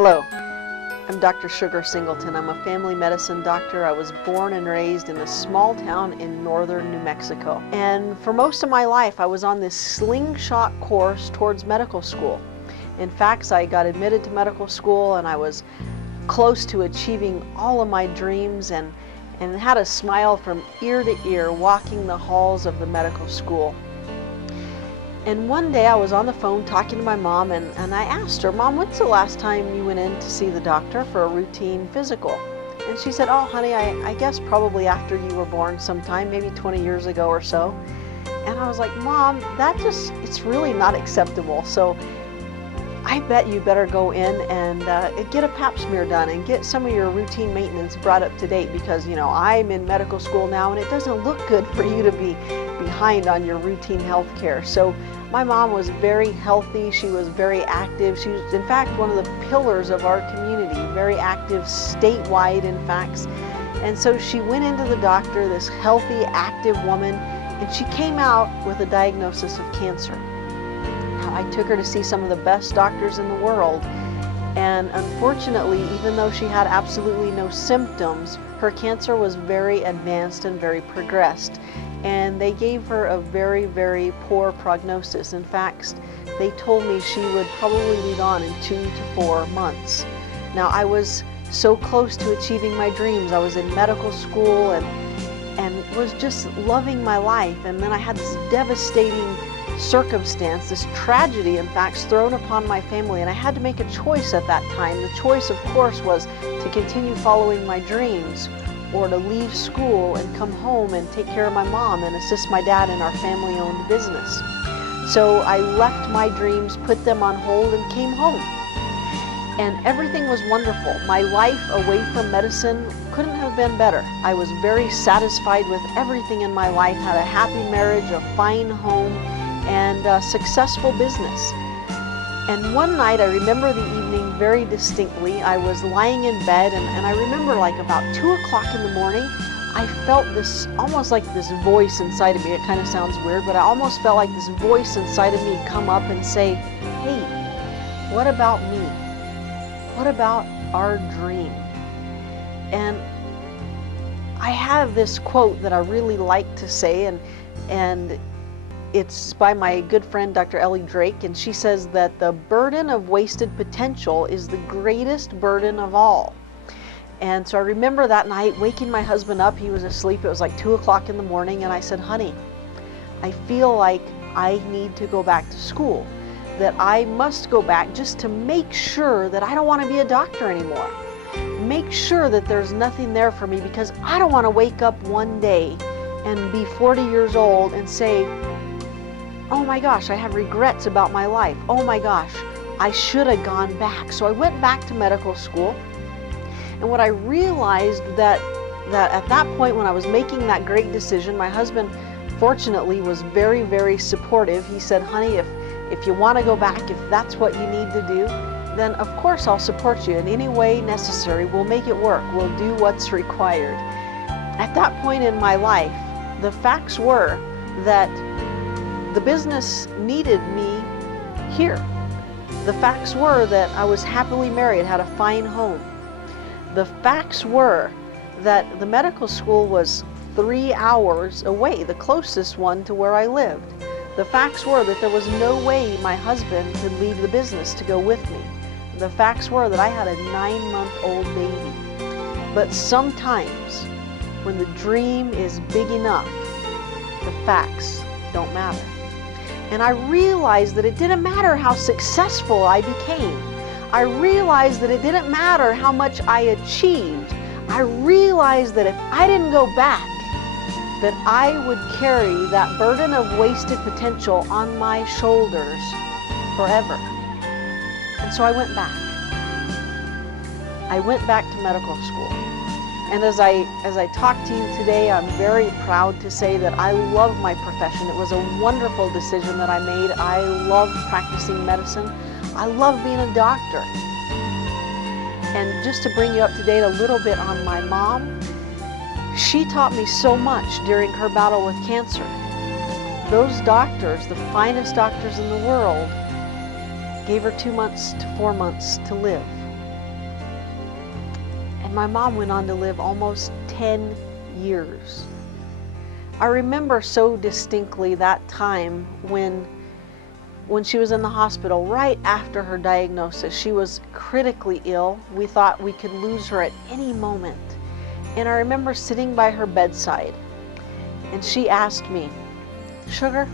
Hello, I'm Dr. Sugar Singleton. I'm a family medicine doctor. I was born and raised in a small town in northern New Mexico. And for most of my life, I was on this slingshot course towards medical school. In fact, I got admitted to medical school and I was close to achieving all of my dreams and had a smile from ear to ear walking the halls of the medical school. And one day I was on the phone talking to my mom and I asked her, "Mom, when's the last time you went in to see the doctor for a routine physical?" And she said, "Oh, honey, I guess probably after you were born sometime, maybe 20 years ago or so." And I was like, "Mom, it's really not acceptable. So I bet you better go in and get a pap smear done and get some of your routine maintenance brought up to date because, you know, I'm in medical school now and it doesn't look good for you to be behind on your routine health care." So my mom was very healthy. She was very active. She was, in fact, one of the pillars of our community, very active statewide, in fact. And so she went into the doctor, this healthy, active woman, and she came out with a diagnosis of cancer. I took her to see some of the best doctors in the world, and unfortunately, even though she had absolutely no symptoms, her cancer was very advanced and very progressed, and they gave her a very, very poor prognosis. In fact, they told me she would probably be gone in 2 to 4 months. Now, I was so close to achieving my dreams. I was in medical school and was just loving my life, and then I had this devastating circumstance, this tragedy, in fact, thrown upon my family, and I had to make a choice at that time. The choice, of course, was to continue following my dreams or to leave school and come home and take care of my mom and assist my dad in our family-owned business. So I left my dreams, put them on hold, and came home. And everything was wonderful. My life away from medicine couldn't have been better. I was very satisfied with everything in my life, had a happy marriage, a fine home, and a successful business. And one night, I remember the evening very distinctly. I was lying in bed, and I remember like about 2 o'clock in the morning, I felt this, almost like this voice inside of me. It kind of sounds weird, but I almost felt like this voice inside of me come up and say, "Hey, what about me? What about our dream?" And I have this quote that I really like to say, and it's by my good friend Dr. Ellie Drake, and she says that the burden of wasted potential is the greatest burden of all. And so I remember that night waking my husband up. He was asleep. It was like 2 o'clock in the morning, and I said, "Honey, I feel like I need to go back to school, that I must go back just to make sure that I don't want to be a doctor anymore. Make sure that there's nothing there for me, because I don't want to wake up one day and be 40 years old and say, oh my gosh, I have regrets about my life. Oh my gosh, I should have gone back." So I went back to medical school. And what I realized that at that point when I was making that great decision, my husband fortunately was very, very supportive. He said, "Honey, if you want to go back, if that's what you need to do, then of course I'll support you in any way necessary. We'll make it work. We'll do what's required." At that point in my life, the facts were that the business needed me here. The facts were that I was happily married, had a fine home. The facts were that the medical school was 3 hours away, the closest one to where I lived. The facts were that there was no way my husband could leave the business to go with me. The facts were that I had a 9-month-old baby. But sometimes, when the dream is big enough, the facts don't matter. And I realized that it didn't matter how successful I became. I realized that it didn't matter how much I achieved. I realized that if I didn't go back, that I would carry that burden of wasted potential on my shoulders forever. And so I went back. I went back to medical school. And as I talk to you today, I'm very proud to say that I love my profession. It was a wonderful decision that I made. I love practicing medicine. I love being a doctor. And just to bring you up to date a little bit on my mom, she taught me so much during her battle with cancer. Those doctors, the finest doctors in the world, gave her 2 months to 4 months to live. And my mom went on to live almost 10 years. I remember so distinctly that time when she was in the hospital right after her diagnosis. She was critically ill. We thought we could lose her at any moment. And I remember sitting by her bedside, and she asked me, "Sugar,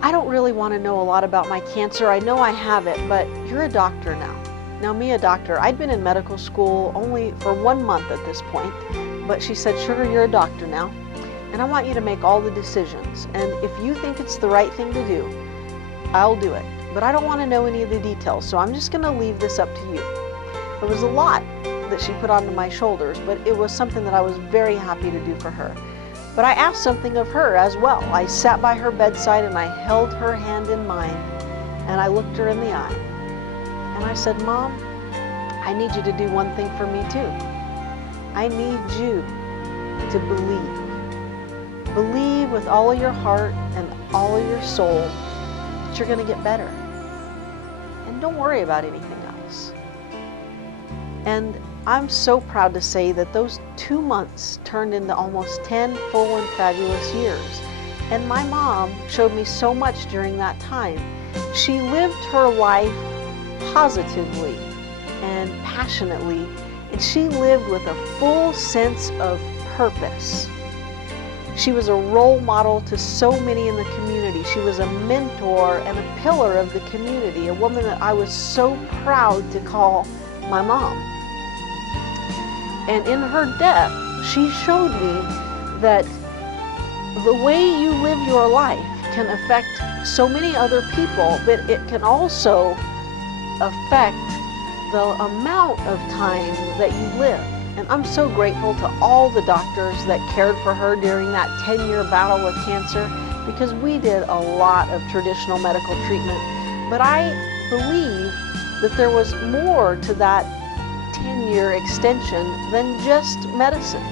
I don't really want to know a lot about my cancer. I know I have it, but you're a doctor now." Now, me, a doctor, I'd been in medical school only for 1 month at this point, but she said, "Sugar, you're a doctor now, and I want you to make all the decisions. And if you think it's the right thing to do, I'll do it. But I don't want to know any of the details, so I'm just going to leave this up to you." It was a lot that she put onto my shoulders, but it was something that I was very happy to do for her. But I asked something of her as well. I sat by her bedside and I held her hand in mine, and I looked her in the eye. And I said, "Mom, I need you to do one thing for me too. I need you to believe. Believe with all of your heart and all of your soul that you're going to get better. And don't worry about anything else." And I'm so proud to say that those 2 months turned into almost 10 full and fabulous years. And my mom showed me so much during that time. She lived her life positively and passionately, and she lived with a full sense of purpose. She was a role model to so many in the community. She was a mentor and a pillar of the community, a woman that I was so proud to call my mom. And in her death, she showed me that the way you live your life can affect so many other people, but it can also affect the amount of time that you live. And I'm so grateful to all the doctors that cared for her during that 10-year battle with cancer, because we did a lot of traditional medical treatment. But I believe that there was more to that 10-year extension than just medicine.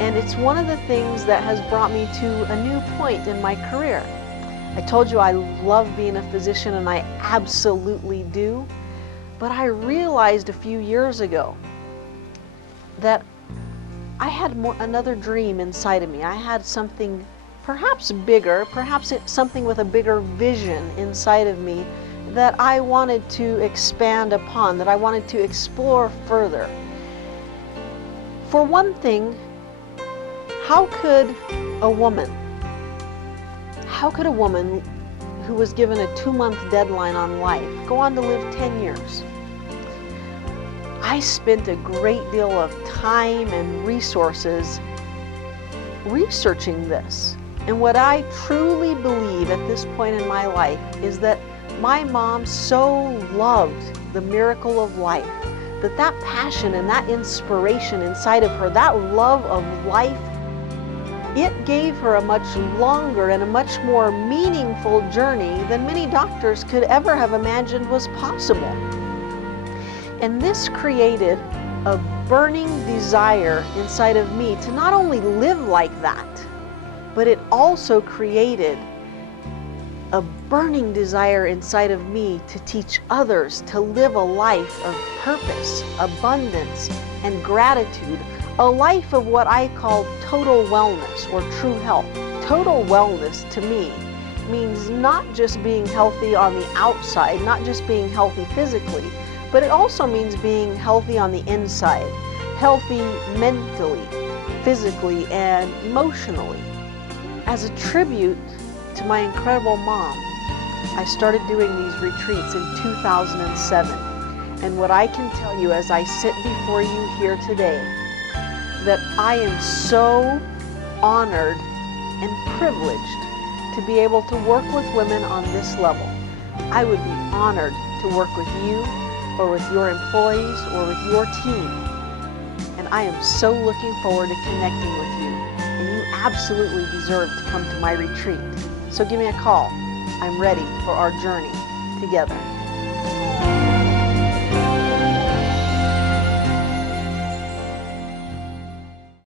And it's one of the things that has brought me to a new point in my career. I told you I love being a physician, and I absolutely do. But I realized a few years ago that I had another dream inside of me. I had something perhaps bigger, perhaps something with a bigger vision inside of me that I wanted to expand upon, that I wanted to explore further. For one thing, how could a woman who was given a 2-month deadline on life go on to live 10 years? I spent a great deal of time and resources researching this. And what I truly believe at this point in my life is that my mom so loved the miracle of life, that passion and that inspiration inside of her, that love of life, it gave her a much longer and a much more meaningful journey than many doctors could ever have imagined was possible. And this created a burning desire inside of me to not only live like that, but it also created a burning desire inside of me to teach others to live a life of purpose, abundance, and gratitude, a life of what I call total wellness or true health. Total wellness to me means not just being healthy on the outside, not just being healthy physically, but it also means being healthy on the inside, healthy mentally, physically, and emotionally. As a tribute to my incredible mom, I started doing these retreats in 2007. And what I can tell you as I sit before you here today, that I am so honored and privileged to be able to work with women on this level. I would be honored to work with you or with your employees or with your team. And I am so looking forward to connecting with you. And you absolutely deserve to come to my retreat. So give me a call. I'm ready for our journey together.